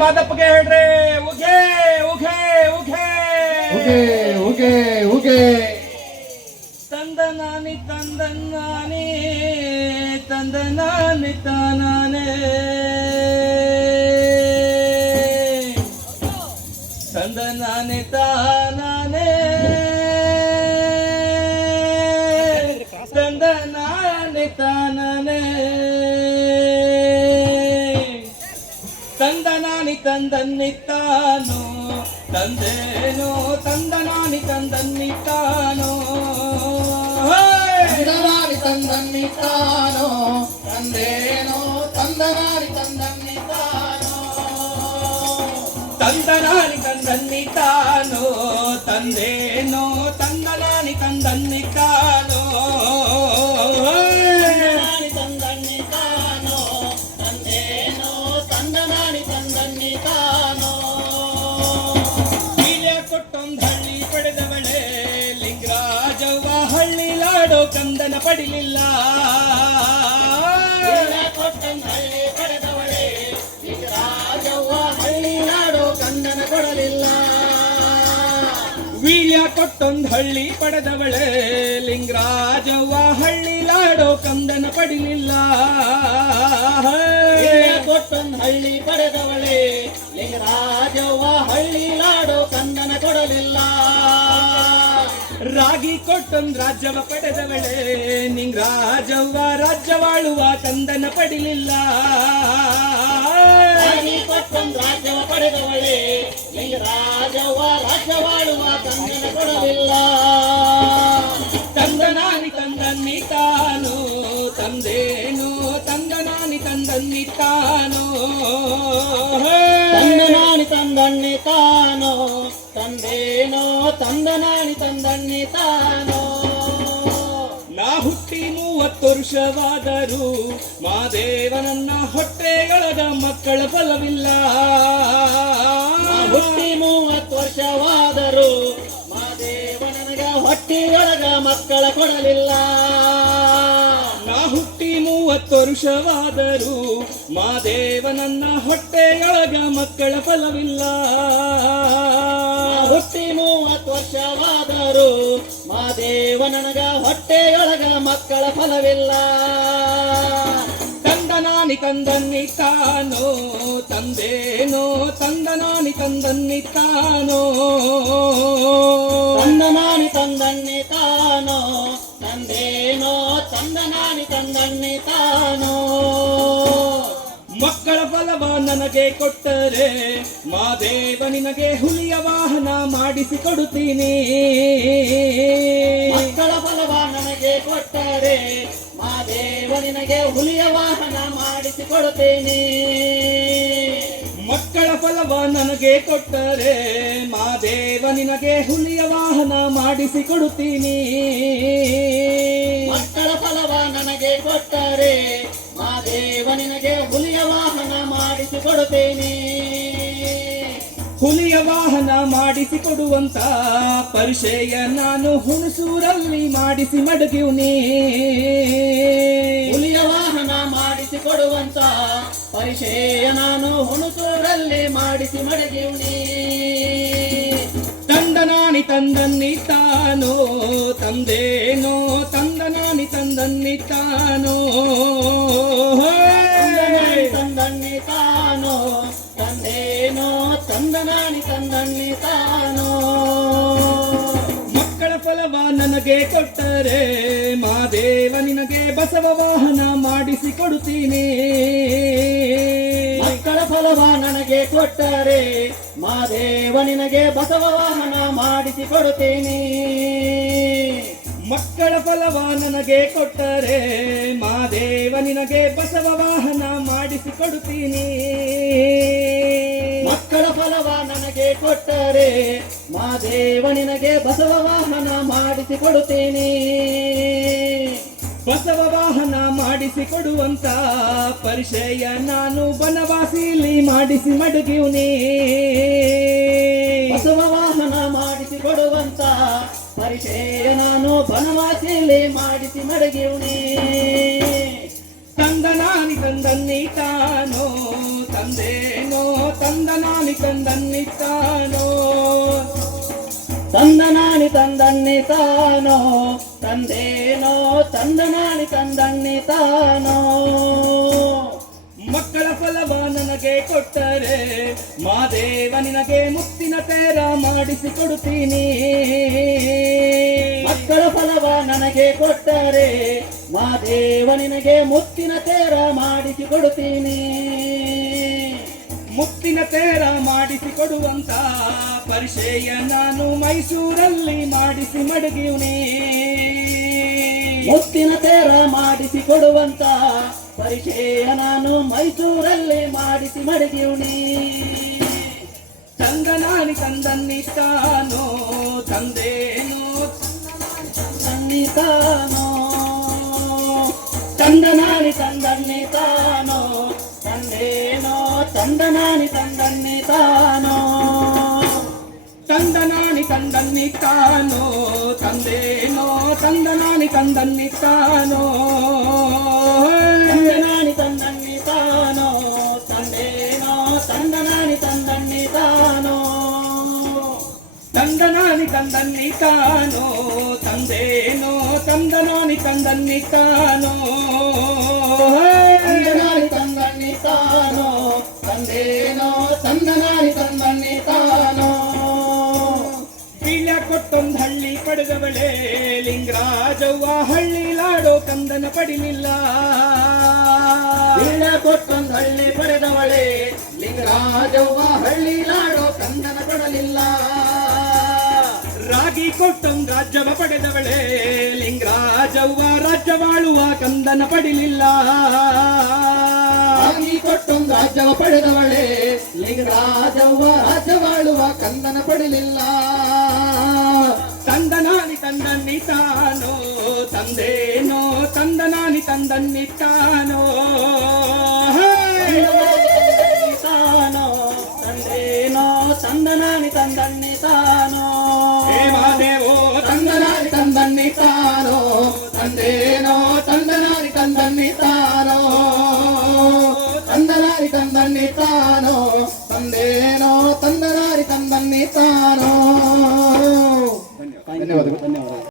ಮಾದಪ್ಪಗೆ ಹೇಳ್ರಿ ಉಘೆ ಉಘೆ ಉಘೆ ಉಗೆ ಉಗೆ ಉಗೆ ತಂದನಾನಿ ತಂದನಾನಿ ತಂದನಾನಿ ತಾನಾನೆ ತಂದನಾನಿ ತಾನಾನೆ ತಂದನಾನಿ ತಾನಾನೆ ತಂದನಾನಿ ತಂದನ್ನಿತ್ತಾನೋ ತಂದೇನೋ ತಂದನಾನಿ ತಂದನ್ನಿತ್ತಾನೋ ತಂದನಾನಿ ತಂದನ್ನಿತ್ತಾನೋ ತಂದೇನೋ ತಂದನಾನಿ ತಂದನ್ನಿತ್ತಾನೋ ತಂದನಾನಿ ತಂದನ್ನಿತ್ತಾನೋ ತಂದೇನೋ ತಂದನಾನಿ ತಂದನ್ನಿತ್ತಾನೋ ತಂದನ್ನಿತ್ತಾನೋ ತಂದೇನೋ ತಂದನಾನಿ ತಂದನ್ನಿತ್ತಾನೋ ಹೀಲೆ ಕೊಟ್ಟೊಂದು ಹಳ್ಳಿ ಪಡೆದವಳೆ ಲಿಂಗರಾಜವ್ವ ಹಳ್ಳಿಲಾಡೋ ಕಂದನ ಪಡಿಲಿಲ್ಲ ಕೊಟ್ಟಂದು ಹಳ್ಳಿ ಪಡೆದವಳೆ ಈಗ ರಾಜವ್ವ ಹಳ್ಳಿ ನಾಡೋ ಕಂದನ ಕೊಡಲಿಲ್ಲ ವೀಳ್ಯ ಕೊಟ್ಟೊಂದು ಹಳ್ಳಿ ಪಡೆದವಳೆ ಲಿಂಗರಾಜವ್ವ ಹಳ್ಳಿಲಾಡೋ ಕಂದನ ಪಡಿಲಿಲ್ಲ ಕೊಟ್ಟೊಂದು ಹಳ್ಳಿ ಪಡೆದವಳೆ ಲಿಂಗರಾಜವ್ವ ಹಳ್ಳಿ ನಾಡೋ ಕಂದನ ಕೊಡಲಿಲ್ಲ ರಾಗಿ ಕೊಟ್ಟೊಂದು ರಾಜ್ಯವ ಪಡೆದವಳೆ ನಿಂಗರಾಜವ್ವ ರಾಜ್ಯವಾಳುವ ಕಂದನ ಪಡಿಲಿಲ್ಲ ಕೊಟ್ಟೊಂದು ರಾಜ್ಯವ ಪಡೆದವಳೆ ಲಿಂಗರಾಜವ್ವ ರಾಜ್ಯವಾಳುವ ಕಂದನ ಕೊಡಲಿಲ್ಲ ತಂದನಾನಿ ತಂದನ್ನಿತಾನೋ ತಂದೇನೋ ತಂದನಾನಿ ತಂದನ್ನಿತಾನೋ ತಂದನಾನಿ ತಂದನ್ನಿತಾನೋ ತಂದೇನೋ ತಂದನಾನಿ ತಂದನ್ನಿತಾನೋ ನಾ ಹುಟ್ಟಿ 30 ವರ್ಷವಾದರೂ ಮಾದೇವನನ್ನ ಹೊಟ್ಟೆಯೊಳಗ ಮಕ್ಕಳ ಫಲವಿಲ್ಲ ಹುಟ್ಟಿ 30 ವರ್ಷವಾದರೂ ಮಾದೇವ ನನಗ ಹೊಟ್ಟಿಯೊಳಗ ಮಕ್ಕಳ ಕೊಡಲಿಲ್ಲ ನಾ ಹುಟ್ಟಿ 30 ವರ್ಷವಾದರೂ ಮಾದೇವನನ್ನ ಹೊಟ್ಟೆಯೊಳಗ ಮಕ್ಕಳ ಫಲವಿಲ್ಲ ಹುಟ್ಟಿ 30 ವರ್ಷವಾದರೂ ಮಾದೇವ ನನಗ ಹೊಟ್ಟೆಯೊಳಗ ಮಕ್ಕಳ ಫಲವಿಲ್ಲ ತಂದನಾನಿ ತಂದನ್ನಿತ್ತಾನೋ ತಂದೇನೋ ತಂದನಾನಿ ತಂದನ್ನಿತ್ತಾನೋ ತಂದನಾನಿ ತಂದನ್ನಿತಾನೋ ತಂದೇನೋ ತಂದನಾನಿ ತಂದನ್ನಿತಾನೋ ಮಕ್ಕಳ ಫಲವ ನನಗೆ ಕೊಟ್ಟರೆ ಮಾದೇವ ನಿನಗೆ ಹುಲಿಯ ವಾಹನ ಮಾಡಿಸಿ ಕೊಡುತ್ತೀನಿ ಮಕ್ಕಳ ಫಲವ ನನಗೆ ಕೊಟ್ಟರೆ ಮಾದೇವ ನಿನಗೆ ಹುಲಿಯ ವಾಹನ ಮಾಡಿಸಿ ಕೊಡುತ್ತೇನೆ ಮಕ್ಕಳ ಫಲವ ನನಗೆ ಕೊಟ್ಟರೆ ಮಾದೇವ ನಿನಗೆ ಹುಲಿಯ ವಾಹನ ಮಾಡಿಸಿ ಕೊಡುತ್ತೀನಿ ಮಕ್ಕಳ ಫಲವ ನನಗೆ ಕೊಟ್ಟರೆ ಮಾದೇವ ನಿನಗೆ ಹುಲಿಯ ವಾಹನ ಮಾಡಿಸಿ ಕೊಡುತ್ತೇನೆ ಹುಲಿಯ ವಾಹನ ಮಾಡಿಸಿ ಕೊಡುವಂತ ಪರಿಚಯ ನಾನು ಹುಣಸೂರಲ್ಲಿ ಮಾಡಿಸಿ ಮಡಗಿವ್ನಿ ಹುಲಿಯ ವಾಹನ ಮಾಡಿಸಿ ಕೊಡುವಂತ ಪರಿಚಯ ನಾನು ಹುಣಸೂರಲ್ಲಿ ಮಾಡಿಸಿ ಮಡಗಿವ್ನಿ ತಂದನಾನಿ ತಂದನ್ನಿತ್ತಾನೋ ತಂದೇನೋ ತಂದನಾನಿ ತಂದನ್ನಿತ್ತಾನೋ ತಂದನ್ನಿತಾನೋ ತಂದೇನೋ ತಂದನಾನಿ ತಂದನ್ನಿತಾನೋ ಮಕ್ಕಳ ಫಲವ ನನಗೆ ಕೊಟ್ಟರೆ ಮಾದೇವ ನಿನಗೆ ಬಸವ ವಾಹನ ಮಾಡಿಸಿ ಕೊಡುತ್ತೀನಿ ಮಕ್ಕಳ ಫಲವ ನನಗೆ ಕೊಟ್ಟರೆ ಮಾದೇವ ನಿನಗೆ ಬಸವ ವಾಹನ ಮಾಡಿಸಿ ಕೊಡುತ್ತೇನೆ ಮಕ್ಕಳ ಫಲವ ನನಗೆ ಕೊಟ್ಟರೆ ಮಾದೇವ ನಿನಗೆ ಬಸವ ವಾಹನ ಮಾಡಿಸಿ ಕೊಡುತ್ತೀನಿ ಮಕ್ಕಳ ಫಲವ ನನಗೆ ಕೊಟ್ಟರೆ ಮಾದೇವ ನಿನಗೆ ಬಸವ ವಾಹನ ಮಾಡಿಸಿ ಕೊಡುತ್ತೇನೆ ಬಸವ ವಾಹನ ಮಾಡಿಸಿ ಕೊಡುವಂತ ಪರಿಚಯ ನಾನು ಬನವಾಸಿಲಿ ಮಾಡಿಸಿ ಮಡಗಿವ್ನಿ ಬಸವ ವಾಹನ ಮಾಡಿಸಿ ಕೊಡುವಂತ ಪರಿಚಯ ನಾನು ಬನವಾಸಿಲಿ ಮಾಡಿಸಿ ಮಡಗಿವ್ನಿ ತಂದನಾನಿ ತಂದನ್ನಿ ತಾನೋ ತಂದೇನೋ ತಂದನಾನಿ ತಂದನ್ನಿತಾನೋ ತಂದನಾನಿ ತಂದನ್ನಿತಾನೋ ತಂದೇನೋ ತಂದನಾನಿ ತಂದನ್ನಿತಾನೋ ಮಕ್ಕಳ ಫಲವ ನನಗೆ ಕೊಟ್ಟರೆ ಮಾದೇವ ನಿನಗೆ ಮುತ್ತಿನ ತೇರ ಮಾಡಿಸಿ ಕೊಡುತ್ತೀನಿ ಮಕ್ಕಳ ಫಲವ ನನಗೆ ಕೊಟ್ಟರೆ ಮಾದೇವ ನಿನಗೆ ಮುತ್ತಿನ ತೇರ ಮಾಡಿಸಿ ಕೊಡುತ್ತೀನಿ ಮುತ್ತಿನ ತೇರ ಮಾಡಿಸಿ ಕೊಡುವಂತ ಪರಿಚಯ ನಾನು ಮೈಸೂರಲ್ಲಿ ಮಾಡಿಸಿ ಮಡಗಿವ್ನಿ ಮುತ್ತಿನ ತೇರ ಮಾಡಿಸಿ ಕೊಡುವಂತ ಪರಿಚಯ ನಾನು ಮೈಸೂರಲ್ಲಿ ಮಾಡಿಸಿ ಮಡಗಿವ್ನಿ ತಂದನಾನಿ ತಂದನ್ನಿತಾನೋ ತಂದೇನೋ ತಂದನ್ನಿತಾನೋ ತಂದನಾನಿ ತಂದನ್ನಿತಾನೋ ತಂದೇನೋ ತಂದನಾನಿ ತಂದನ್ನಿತಾನೋ ತಂದನಾನಿ ತಂದನ್ನಿತಾನೋ ತಂದೇನೋ ತಂದನಾನಿ ತಂದನ್ನಿತಾನೋ ತಂದನಾನಿ ತಂದನ್ನಿತಾನೋ ತಂದೇನೋ ತಂದನಾನಿ ತಂದನ್ನಿತಾನೋ ತಂದನಾನಿ ತಂದನ್ನಿತಾನೋ ತಂದೇನೋ ತಂದನಾನಿ ತಂದನ್ನಿತಾನೋ ತಂದನಾನಿ ತಂದನ್ನಿತಾನೋ ತಂದೇನೋ ತಂದನಾನಿ ತಂದನ್ನಿತಾನೋ ಬೀಳ್ಯ ಕೊಟ್ಟೊಂದು ಹಳ್ಳಿ ಪಡೆದವಳೆ ಲಿಂಗರಾಜವ್ವ ಹಳ್ಳಿಲಾಡೋ ಕಂದನ ಪಡಿಲಿಲ್ಲ ಬೀಳ ಕೊಟ್ಟೊಂದು ಹಳ್ಳಿ ಪಡೆದವಳೆ ಲಿಂಗರಾಜವ್ವ ಹಳ್ಳಿಲಾಡೋ ಕಂದನ ಕೊಡಲಿಲ್ಲ ರಾಗಿ ಕೊಟ್ಟೊಂದು ರಾಜ್ಯವ ಪಡೆದವಳೆ ಲಿಂಗರಾಜವ್ವ ರಾಜ್ಯವಾಳುವ ಕಂದನ ಪಡಿಲಿಲ್ಲ ರಾಗಿ ಕೊಟ್ಟೊಂದು ರಾಜ್ಯವ ಪಡೆದವಳೆ ಲಿಂಗರಾಜವ್ವ ರಾಜ್ಯವಾಳುವ ಕಂದನ ಪಡಲಿಲ್ಲ ತಂದನಾನಿ ತಂದನ್ನಿತಾನೋ ತಂದೇನೋ ತಂದನಾನಿ ತಂದನ್ನಿತಾನೋ ತಾನೋ ತಂದೇನೋ ತಂದನಾನಿ ತಂದನ್ನಿತಾನೋ ಹೇ ಮಾದೇವೋ ತಂದನಾನಿ ತಂದನ್ನಿತಾನೋ ತಂದೇನೋ ತಂದನಾನಿ ತಂದನ್ನಿತಾನೋ ತಂದನಾನಿ ತಂದನ್ನಿತಾನೋ ತಂದೇನೋ ತಂದನಾನಿ ತಂದನ್ನಿತಾನೋ ಧನ್ಯವಾದಗಳು.